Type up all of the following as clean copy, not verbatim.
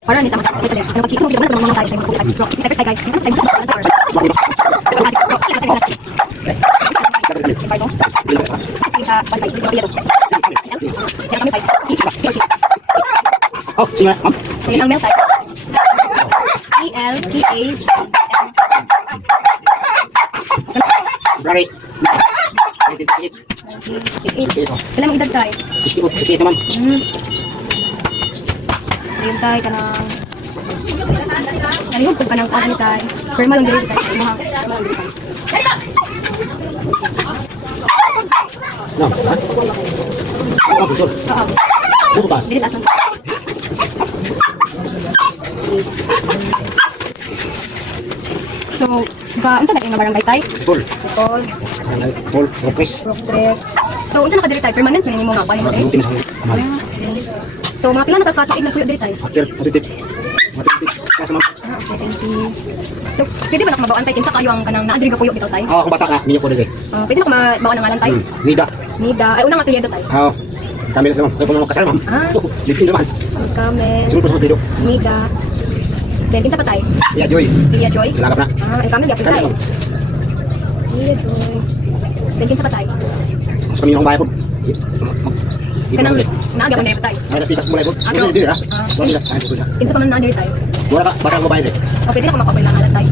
Para ni sama-sama kita lihat. Kalau kita mau kita tayo sa mga tayo. Kita guys. Oh, sige na, ma'am. Yan ang mail type. E-L-T-A. February 1958. Kailan mong edad tayo? 68 naman. Ayun tayo ka ng... Narihog ka ng ano tayo. Perma lang dito tayo. No, ha? Oh, betul. Bukas. Dili lasan. So, unsa na yung barangay tayo? Betul. Bukol, Full progress. progress. So, unsa nakadiri tayo? Permanent man mo nga pa mo tayo. Buti na sa kamay. So, mga pila nakakatuig na kuya diri tayo. After positive. Positive. Kasa ma'am. Okay, thank you. So, pwede ba nakamabawan tayo? Kinsa kayo ang kanang naadiri ka puyo bitaw tayo? Ah, kung bata ka, ninyo ko rin eh. Pwede na mabawan ang ngalan tayo? Nida. Nida. Ay, unang apelyido tayo. Ah, dami na sa ma'am. Kaya kung kasal ma'am. Ah. Lipin naman. Kamen. Sunod pa sa video. Nida. Then, kinsa pa tayo? Yeah, Joy. Ria Joy. Ilagap na. Ay, kamen gyapon tayo. Ria Joy. Then, kinsa pa tayo? Mas kami yung bahay po. Kanang naagaw na rin tayo. Ay, napitas mo lang po. Ah, Hindi, hindi ha. ah. Hindi ha. Ay, pupunta. Kinsa pa man naadiri tayo? Wala ka, bata ang babae rin. O, pwede na kung makapalit lang ngalan tayo.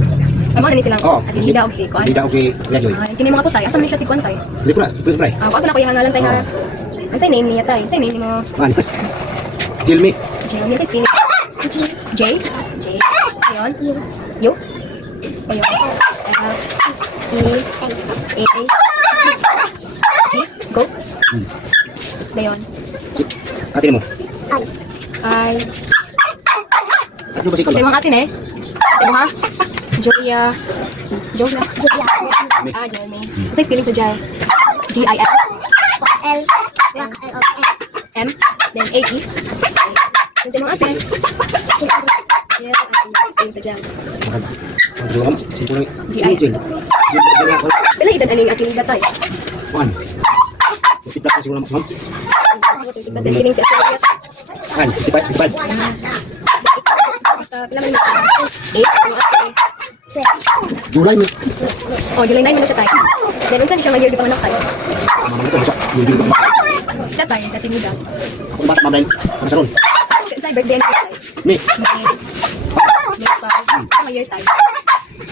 Ay, mga na silang Oo. at Nida o si Kuan. Nida o si Kuya Joy. Kini mga putay. Asa man siya tikuan tayo? Hindi po na. Please, bray. Ako na kuya ngalan tayo ha. Ang say name niya tayo. Say name mo. Ano? Jill me. J. Niya tayo spinning. J. J. Ayun. Yo. Ayun. E. A. G. Go. Dayon. Atin mo. Ay. Ano ba si Say Kala? mga atin eh. Say mo ha. Joya. Joya. Ah, Jeremy. Say spelling sa Jai. G-I-L. L. M. Then A-E. Then say mga atin. Yes, spelling sa Jai. Ano ba? Simple lang. G.I. Jill. Jill ako. Pila edad aning ating datay. Juan. Tipla ko siguro ma'am. But then kining sa ating Kan, 55. pila man 8. July mo. Oh, July 9 man sa tayo. Then unsa ni siya nga year di pa man tayo. Mga ito sa July ba? Sa tayo sa Trinidad. Ako bata mabay. Para sa ron. Sa birthday na tayo. Ni. May pa. Sa year tayo.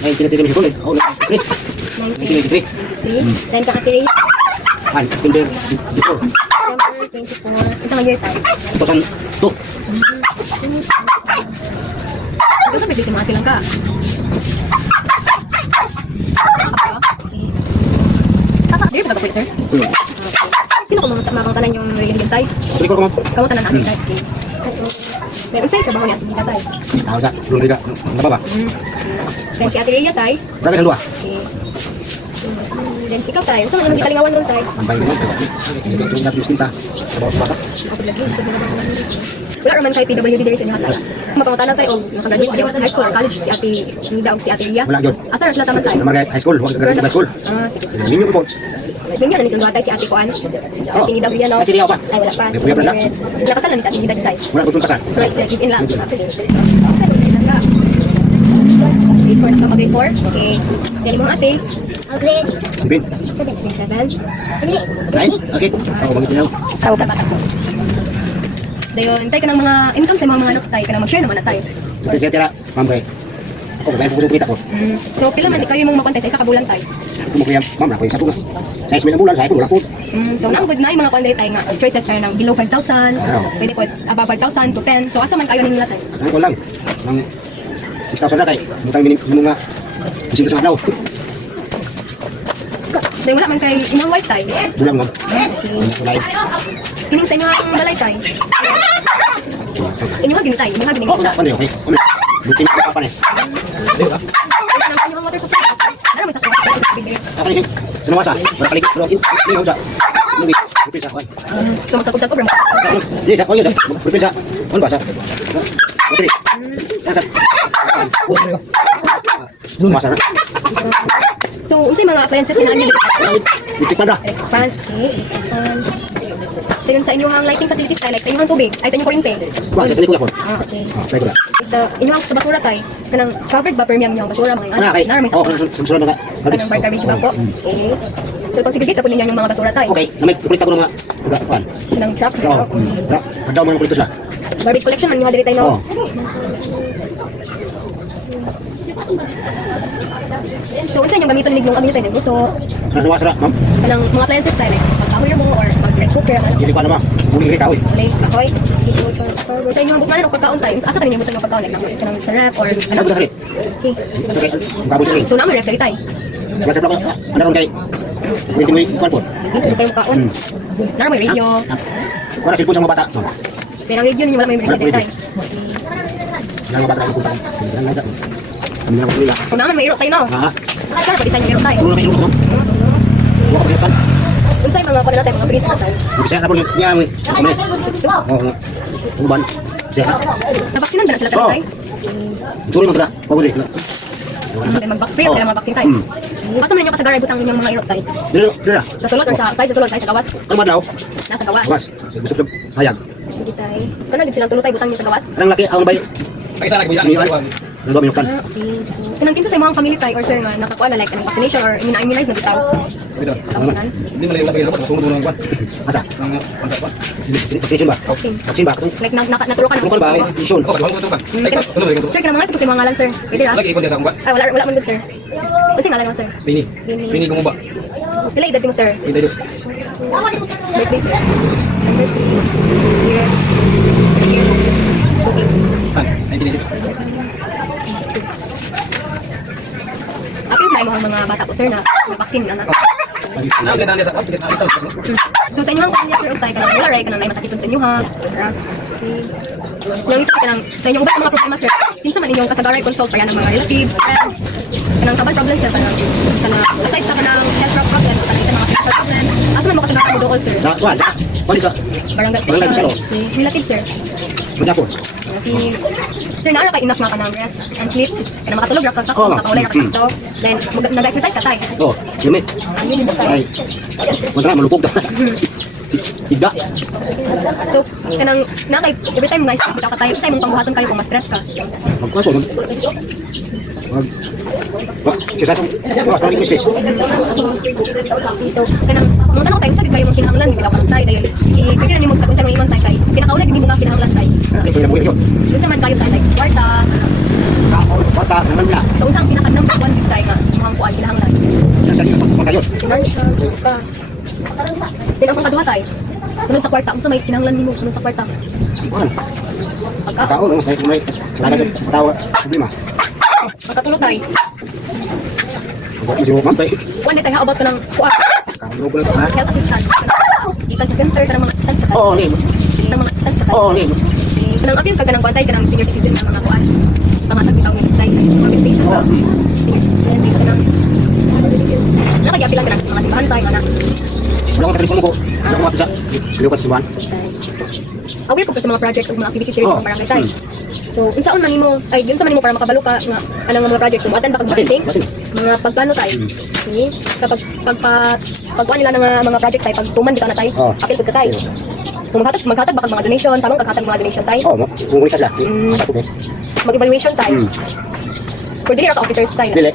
Ay tinatili mo ulit. Oh, 1993. 1993. Then kakatiri Han, September 24. September 24. Unsa nga year tayo. 2002. Ito sa birthday si mga tilang ka. Diri pa ba ko sir? Sino ko mga tanan yung religion tayo? Tuloy ko ma'am. Kamu tanan natin tayo. Then unsay ka ba niya sa tayo? Tao sa Luriga. Nababa. Then si Ate Rhea tayo. Berapa yang dua? Then ikaw tayo. Saan naman kalingawan ron tayo? Tambay mo. Sige, tingnan yung tinta. Sa bawah bata. Ako lagi. Wala naman tayo PWD diri sa inyo tayo. Mapangutanan tayo og nakagraduate tayo high school or college si Ate Nida og si Ate Rhea. Wala yun. Asa ra sila taman tayo? Namagay high school. Huwag ka high school. Ah, sige. Ninyo po po. Bingyan na ni sila tayo si Ate Kuan. Ate Nida Rhea no. Ay, si Rhea pa? Ay wala pa. May kuya pa na? Nakasal na ni si Ate Nida tayo. Wala po itong kasal. Right, so give in lang. Grade 4? Okay. Dali mo ate. Grade Sipin. 7. Grade 7. Nine? Okay. Ako bangit niyo. Tawag ka bata. Dayon, tayo ka ng mga income sa mga anak tayo. Ka na mag-share naman na tayo. Sa tira, ma'am kay. Ako, kaya po kita ko. So, pila man kayo mong makontay sa isa ka bulan tayo. Kung mo ma'am, ako yung sa tugas. Sa ismin na bulan, sa wala po. So, naambod na yung mga kondre tayo nga. Choices tayo ng below 5,000. Pwede po above 5,000 to 10. So, asa man kayo nila tayo? Ano ko lang. Nang 6,000 na kay. Mutang minimum nga. Kasi sa adlaw. Dahil wala man kay inyong wife tayo. Bulan ma'am. Okay. Live. Kining sa inyong balay tayo. Inyong hagin tayo. Inyong hagin Oh, tayo. ano okay. Buti na pa pa ni. Inyong water supply. Ano man sa Okay, sige. Sinawasa. Barkalik. Pero ini uja. Nungi. Pupisa kan. So, masakot-sakot bro. Ini sa koyo. Pupisa. On basa. Putri. Nasa. Masa na. So, unsay mga appliances na nila? Electric pan ra. Fan. Okay. Tingin sa inyong lighting facilities tayo, like sa inyong tubig, ay sa inyong kuryente. Wa sa ko yapon. Ah, okay. Try ko na. Sa inyong sa basura tayo, kanang covered ba permi ang inyong basura mga Ana kay. Nara may Oh, sa sunod mga garbage. kanang garbage ba po? Okay. So, pag segregate ra po ninyo yung mga basura tayo. Okay, na may kulit ko ng mga pan. Kanang truck. Oo. Ra. Adaw mga kulit sila. Garbage collection man yung diri tayo no. Oo. So, unsa inyong gamiton ninyong kami tayo dito? Ano wa sira, ma'am? Kanang mga appliances tayo, like magkahoy mo or mag-rice cooker man. Dili pa na ba? Muli kay kahoy. Okay, akoy. Sa inyong bukman ng pagkaon tayo, asa ka ninyo butang ng pagkaon like kanang sa ref or Ano ba salit? Okay. Okay. Baboy sa rin. So, naman ref diri tayo. Wala sa plaka. Ano ron kay? Hindi mo ikwan po. Dito sa kayo pagkaon. Nara may radio. Wala silpon sa mga bata. Pero ang radio ninyo wala may radio diri tayo. Sila mga bata ikwan. Sila nga sa. Kami na ko nila. Kung naman may iro tayo no. Ha? Sure, pwede sa inyo iro tayo. Puro na kayo mo. Wa ko kan. Unsay mga pala natin, mga print na tayo. Bisa na po niya mo. Kami. So, Oh. Uban. Siya. nabaksinan ba na sila tayo? Suri mo tara. Pabuli. Kasi mag-free kaya mag-vaccine tayo. Asa man ninyo kasagaray butang inyong mga iro tayo? Dira. Sa sulod or sa sulod tayo sa gawas? Ang madlaw. Nasa gawas. Awas. Gusto ko hayag. Sige tayo. Kano din silang tulo tayo butang niyo sa gawas? Anong laki ang bay? Ay, sana nagbuyan. Ang dami kan. Ah, okay. So, kanang kinsa sa mga family tayo or sir nga nakakuha na like kanang vaccination or immunize na bitaw? Kamunan? Hindi mo lang yung labay sunod mo ng kwan. Asa? Ang pantat ba? Vaksin ba? Vaccine. Vaksin ba? Like naturo ka na. Lokal ba? Isun. Oh, katuhan ko ito ba? Ay, tulo ba ito? Sir, kanang mga ito po sa mga ngalan sir. Pwede ra? Lagi ikon din sa akong kwan. Ay, wala man good sir. Unsa ngalan mo sir? Pini. Pini. Pini gumuba. Pila edad mo sir? Hindi dos. Birthday sir. December 6. Year. Year. Okay. Han, ay hindi. Apil tayo mga bata po sir na may vaccine na. Ang ganda niya sa kapit na ito. So sa inyong kanya sir tayo kanang wala ray kanang may masakit sa inyo ha. Yang ito kanang sa inyong ubat mga problema sir. Kinsa man inyong kasagaray consult para ng mga relatives, friends. Kanang kaban problems sir kanang aside sa kanang health problems kanang mga financial problems. Asa man mo kasagaray mo doon sir? Sa kuan. Pali sa. Barangay Barangay sir. relatives sir. Magyapon. Relatives. Sir, naara ka enough nga ka ng rest and sleep. Kaya makatulog ra ka sa Oo. makakaulay ra ka sa Then, nag-exercise ka tayo. Oh, limit. Ayun yung tayo. Ay. Kontra malupog ta. Tiga. So, kanang nakay every time guys, bitaw ka tayo, sa imong pangbuhaton kayo kung ma-stress ka. Magkuan ko. Mag. Wa, siya sa. Wa, sa limit stress. So, kanang nung tanong tayo, sakit kayo mong kinahanglan, bitaw ka tayo, dahil pwede na nimo sa kung saan iman tayo. Pinakaulay, hindi mo nga kinahanglan tayo. Ito na buhay ko. Yun sa man kayo tayo, like, kwarta. Bata, naman na. So, unsang pinaka-number one din tayo nga, mga kuwan, kinahanglan. Sa liyo pagkayon. Financial, ka. Then, ang pangkaduha tayo, sunod sa kwarta, unsa may kinahanglan nimo sunod sa kwarta. Kuan. Pagka, Tao no, may salamat sa tawa. Problema. pagkatulo tayo, Ako si Mampay. kuwan din tayo, how about ka ng kuwan? Kamu ko na. Health assistant. Ikan sa center ka ng mga assistant ka. Oo, ni. Ng mga assistant ka. Oo, ni. Kanang apil ka ng kwantay ka ng senior citizen na mga kuan. Pangatag bitaw ni tay. Mag-invitation ka. Senior citizen dito ka ng. Nakagyapilan ka ng mga simbahan tayo anak. Wala ko telepono ko. Wala ko mapisa. Bilo ka sa suwan. Aware po ka sa mga projects o mga activities series ng barangay tayo. So, unsaon man nimo ay yun sa man nimo para makabalo ka nga anang mga projects sumatan pa kag marketing. Mga pagplano tayo. Okay? Kapag pagkuan nila ng mga project tayo, pag tuman bitaw na tayo. Apil pud ka tayo. So maghatag ba kag mga donation, tamang kaghatag mga donation tayo. Oo, munguli ka sila. Mag-evaluation tayo. For dili ra ka officers tayo. Dili.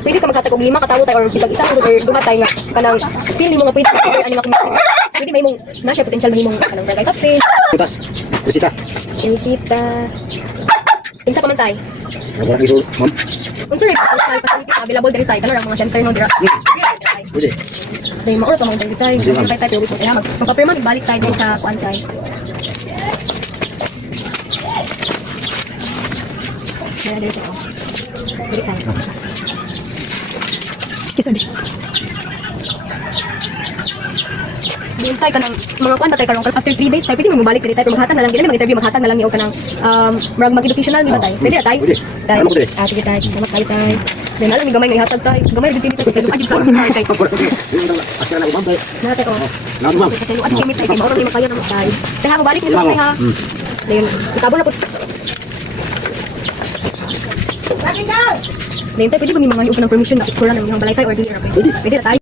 Pwede ka maghatag og 5 katawo tayo or bisag isa or duha tayo nga kanang feel nimo nga pwede ka ani nga kumita. Pwede may mong na siya potential mahimong kanang barangay captain, Putas. Bisita. inisita. Kinsa pa man tayo. Wala ko iso. Ma'am. Unsa rin social facilities available diri tayo kanang mga center no dira. Pwede. So yung mga oras mga diri tayo, Sige, ma'am. tayo tayo pero kaya magpapirma balik tayo dun sa kuan tayo. Diri tayo. Diri tayo. Hintay ka ng mga kuan patay karon after 3 days tayo pwede mo balik diri tayo maghatag na lang dili mag-interview maghatag na lang yo kanang mag-educational di ba tayo pwede ra tayo Pwede. tayo Ano mo pwede? sige tayo salamat tayo tayo then alam ni gamay nga ihatag tayo gamay din dito sa lupa dito tayo Asya na ko Mampay. nate ko Nabi ma'am. kasi lupa kami tayo mauro ni makayo na tayo tayo ha balik ni sa tayo ha then itabon na po Dahil tayo, pwede ba may mga niupo ng permission na picture ng mga balay tayo or di na pwede? Pwede na tayo.